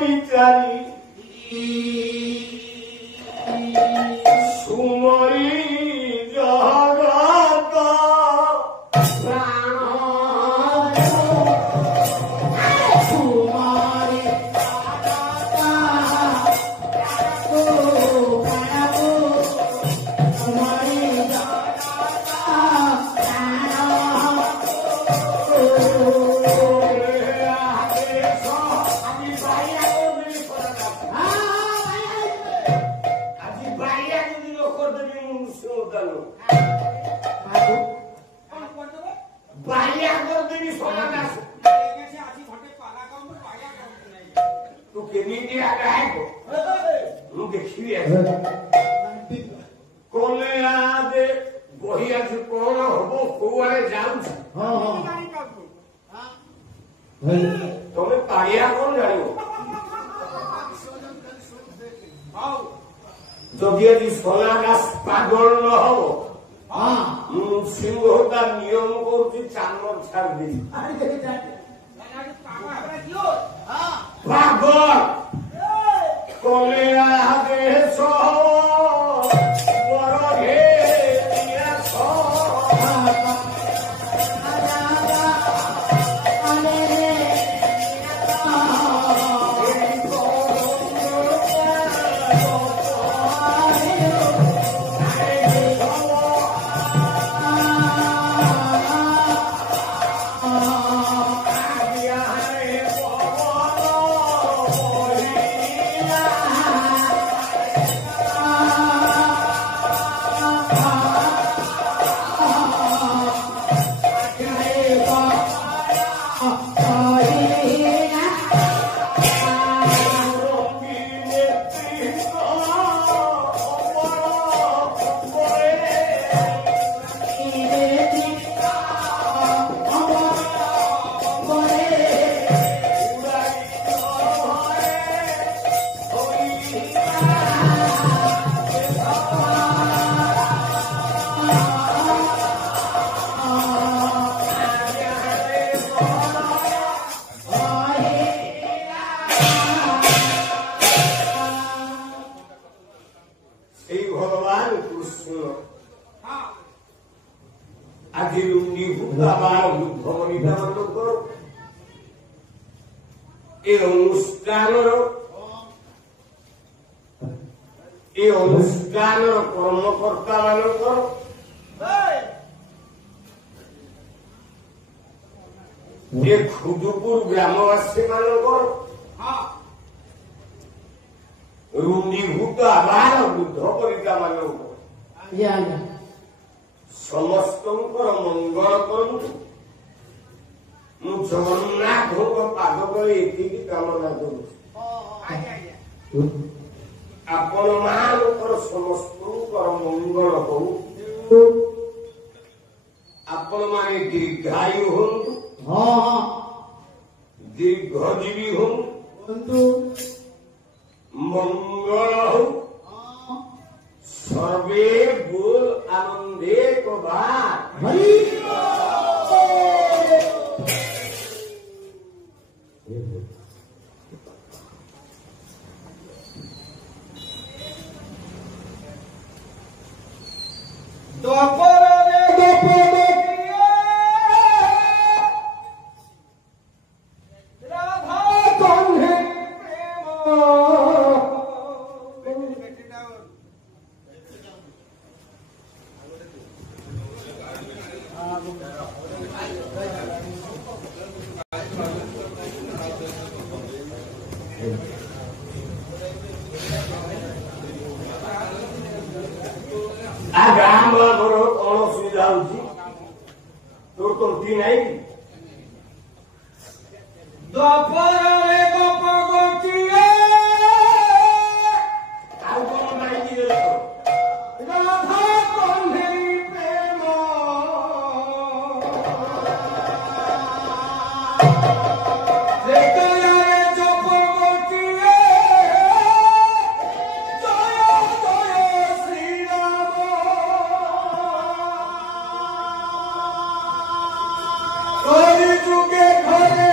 বিচারি সুমরি জগত তুমি পাড়িয়া কোন জানো যদি আজ সোনা গাছ পাগল নহব সিংহটা নিয়ম করছি চান্নর ছাড় দিই পাগল কলে আগে বড় হে অনুষ্ঠানର କର୍ମକର୍ତ୍ତା ମାନଙ୍କର ଏ ଖୁଦୁପୁର ଗ୍ରାମବାସୀ ମାନଙ୍କର ରୁଣ୍ଡୀଭୂତ ଆବାଳ ବୃଦ୍ଧ ପରିକା ମାନଙ୍କର ସମସ୍ତଙ୍କର ମଙ୍ଗଳ କରନ୍ତୁ ମୁଁ ଜଗନ୍ନାଥଙ୍କ ପାଦ ତଳେ ଏତିକି କାମନା କରୁଛି ଆପଣ ମାନଙ୍କର ସମସ୍ତଙ୍କର ମଙ୍ଗଳ ହଉ ଆପଣ ମାନେ ଦୀର୍ଘାୟୁ ହୁଅନ୍ତୁ ଦୀର୍ଘଜୀବୀ ହୁଅନ୍ତୁ ମଙ୍ଗଳ ହଉ ସର୍ବେ ବୋଲ ଆନନ୍ଦେ କବା Hare Juge Hare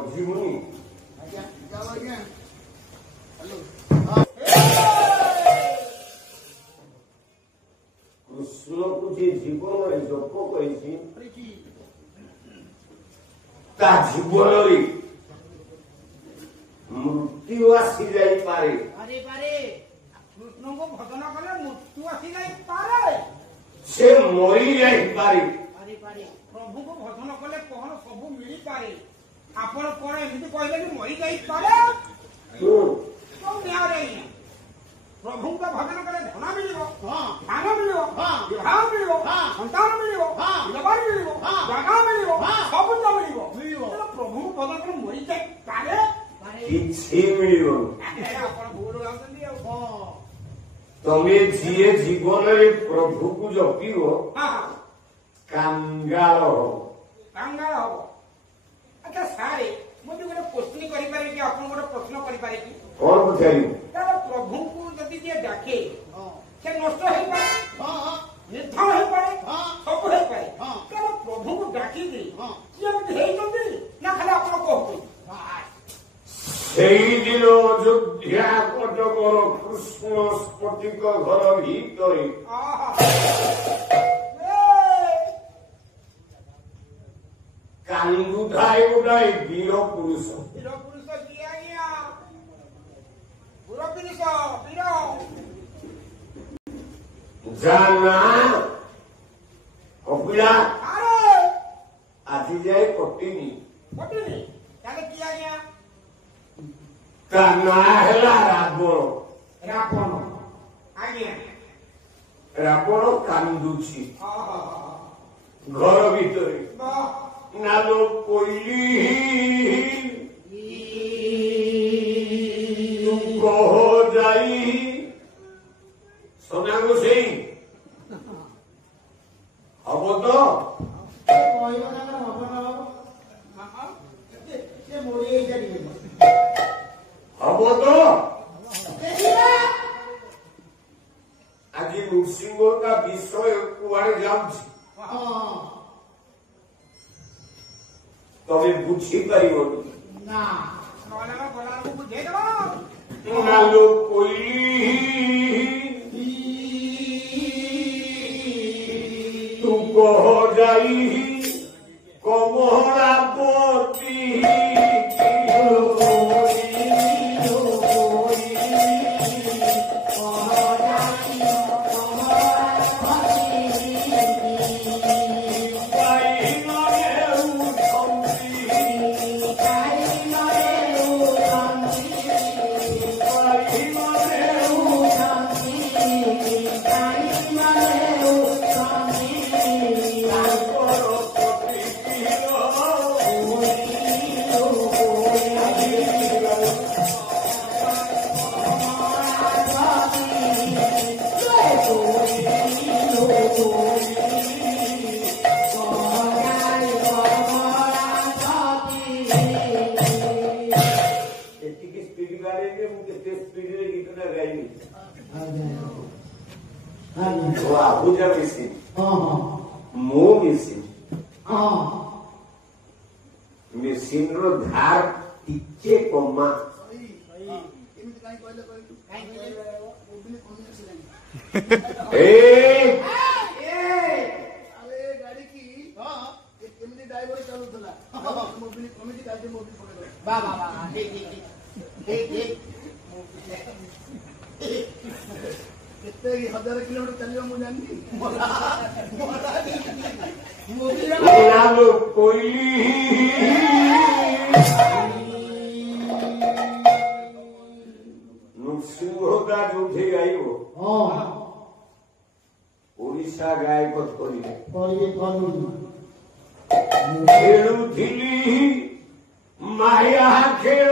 ମଝିବୁନି କୃଷ୍ଣକୁ ଯିଏ ଜୀବନରେ ଜପ କରିଛି ତା ଜୀବନରେ ମୃତ୍ୟୁ ଆସି ଯାଇପାରେ। କୃଷ୍ଣଙ୍କୁ ଭଜନ କଲେ ମୃତ୍ୟୁ ଆସି ଯାଇପାରେ, ସେ ମରି ଯାଇପାରେ। ପ୍ରଭୁଙ୍କୁ ଭଜନ କଲେ କଣ ସବୁ ମିଳିପାରେ। ଆପଣ କଣ ଏମିତି କହିଲେ କି ମରି ଯାଇପାରେ? ପ୍ରଭୁଙ୍କ ଭଜନ କଲେ ଧନ ମିଳିବ, ଧାନ ମିଳିବ, ବିବାହ ମିଳିବ, ସନ୍ତାନ ମିଳିବ, ଜବାନ ମିଳିବ, ଜାଗା ମିଳିବ, ସବୁ ତ ମିଳିବ। ପ୍ରଭୁଙ୍କୁ ଭଜନ କଲେ ମରି ଯାଇପାରେ? କିଛି ମିଳିବନି। ଆପଣ ଭୁଲ ଭାବୁଛନ୍ତି ଆଉ କଣ? ତମେ ଯିଏ ଜୀବନରେ ପ୍ରଭୁକୁ ଜପିବ କାଙ୍ଗାଳ ହବ। କାଙ୍ଗାଳ ହବ। ଆଚ୍ଛା ସାରେ, ମୁଁ ବି ଗୋଟେ ପ୍ରଶ୍ନ କରିପାରେ କି? ଆପଣ ଗୋଟେ ପ୍ରଶ୍ନ କରିପାରେ କି? କଣ ପଚାରିବୁ? ତାହେଲେ ପ୍ରଭୁଙ୍କୁ ଯଦି ଯିଏ ଡାକେ ସେ ନଷ୍ଟ ହେଇପାରେ, ନିର୍ଦ୍ଧନ ହେଇପାରେ, ସବୁ ହେଇପାରେ। ତାହେଲେ ପ୍ରଭୁଙ୍କୁ ଡାକିକି ସିଏ ହେଇଛନ୍ତି ନା ଖାଲି ଆପଣ କହୁଛନ୍ତି? ସେଇଦିନ ଅଯୋଧ୍ୟା କଟକର କୃଷ୍ଣ ସ୍ଫଟିକ ଘର ଭିତରେ କାନ୍ଦୁଥାଏ ଗୋଟାଏ ବୀର ପୁରୁଷ। ବୀର ପୁରୁଷ କିଏ ଆଜ୍ଞା? ବୀର ପୁରୁଷ ବୀର ଯା ନାଁ କପିଳା ଆଜି ଯାଏ କଟିନି। କଟିନି? ତାହେଲେ କିଏ ଆଜ୍ଞା? ତା ନାଁ ହେଲା ରାବଣ। ରାବଣ। ଆଜ୍ଞା। ରାବଣ କାନ୍ଦୁଛି ଘର ଭିତରେ। ନାଲୋ କୋଇଲି ତୁ କହ ଯାଇ সোনা গোসাই হব তো হব তো আজি নৃসিংহটা বিষয় কুয়াড়ে যাচ্ছি তবে বুঝিপারিবনি না নালো কইলি তু কহ যাই কমহরা পতি ଆହୁଜା ମେସିନ୍ ମୋ ମେସିନ୍ ମେସିନ୍ ର ଧାର ଟିକେ କମା କେତେ 1000 କିଲୋମିଟର ଚାଲିବ ମୁଁ ଜାଣିନି ନୃସିଂହଟା ଯୋଉଠି ଗାଇବ ଓଡ଼ିଶା ଗାୟକ କରିବେ ଖେଳୁଥିଲି ମାୟା ଖେଳ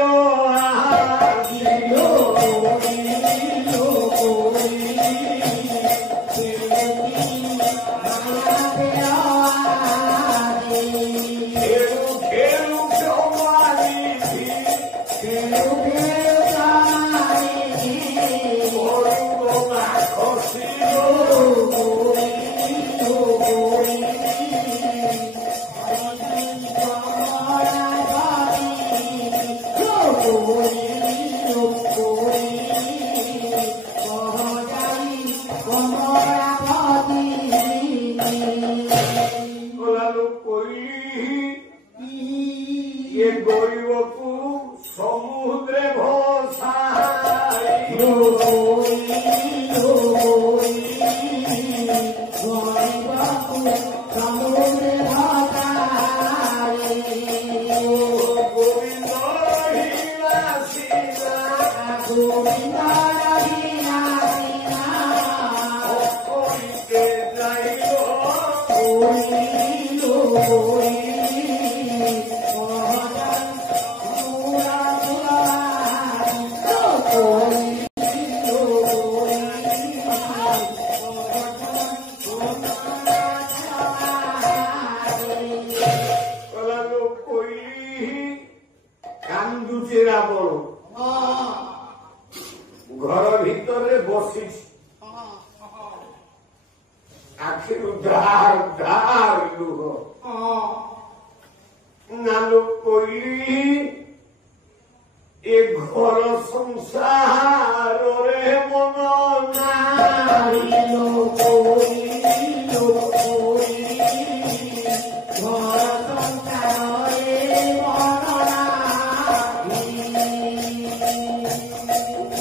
ଏ ଗରିବକୁ ସମୁଦ୍ରେ ଭସାଇ ଗୋବିନ୍ଦ ହିଲା ସିନା ଅକଳିତେ ଯାଇବ କଲାଲୋ କୋଇଲି କାନ୍ଦୁଛି ରାବଣ ଘର ଭିତରେ ବସିଛି ଆଖିରୁ ଧାର ଧାର ଲୁହ ନାଲୋ କୋଇଲି ଏ ଘର ସଂସାରରେ ମନ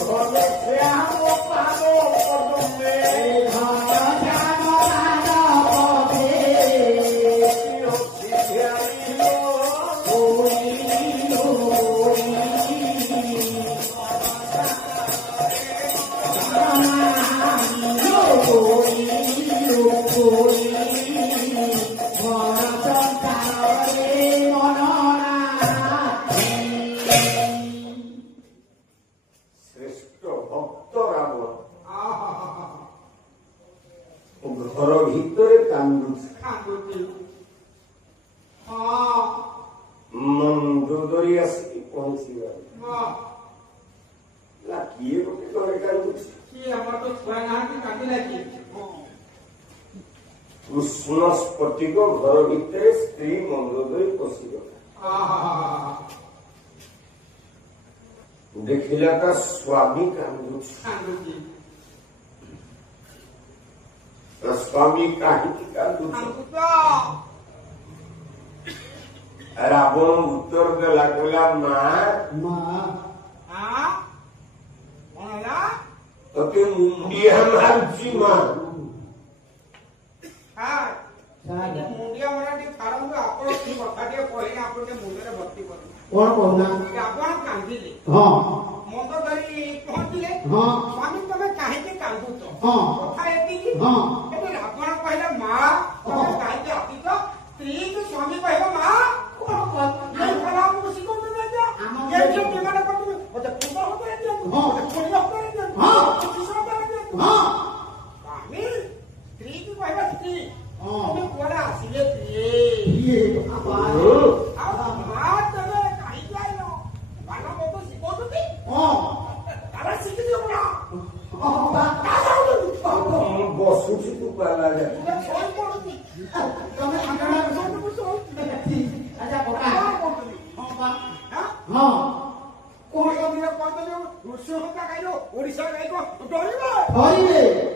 ଘର ଶ୍ୟାମ ପାଦ ପଦମେ ଶ୍ରେଷ୍ଠ ଭକ୍ତ ରାବଣ ଘର ଭିତରେ କାନ୍ଦୁଛି ମନ୍ଦୋଦରୀ ଆସିକି ପହଞ୍ଚିବା କିଏ ଗୋଟେ ଘରେ କାନ୍ଦୁଛି କୃଷ୍ଣ ସ୍ଫଟିକ ଘର ଭିତରେ ସ୍ତ୍ରୀ ମନ୍ଦୋଦରୀ ପଶିଗଲା ଦେଖିଲା ତା ସ୍ୱାମୀ କାନ୍ଦୁଛି ତା ସ୍ୱାମୀ କାହିଁକି କାନ୍ଦୁଛି ରାବଣ ଉତ୍ତର ଦେଲା କହିଲା ମା ତତେ ମୁଣ୍ଡିଆ ମାରୁଛି ମା ମୁଣ୍ଡିଆ ମରା ଟିକେ ଛାଡ଼ନ୍ତୁ ଆପଣ କି କଥା ଟିକେ କହିଲେ ଆପଣ ଟିକେ ମୁଣ୍ଡରେ ଭର୍ତ୍ତି କରନ୍ତୁ କଣ କହୁନା ଆପଣ କାନ୍ଦିଲେ ମନ୍ଦ ଧରି ପହଞ୍ଚିଲେ ସ୍ୱାମୀ ତମେ କାହିଁକି କାନ୍ଦୁଛ କଥା ଏତିକି ଏବେ ଆପଣ କହିଲେ ମା ତମେ କାହିଁକି ଆସିଛ ସ୍ତ୍ରୀକୁ ସ୍ୱାମୀ କହିବ ମା ଆମକୁ ଶିଖଉଛନ୍ତି ମତେ ଫୁଲ ହତରେ ଦିଅନ୍ତୁ ମତେ ଫୁଲ ହତରେ ଦିଅନ୍ତୁ ସ୍ୱାମୀ ସ୍ତ୍ରୀକୁ କହିବା ସ୍ତ୍ରୀ তুমি কোনে আসিলে মা তবে কাহিকি আইল বানা মত শিখুছি তারা শিখি দিব না ବସୁଛି ତୁ ପାଲା ଓଡିଶା ଗାଈ ଡରିବେ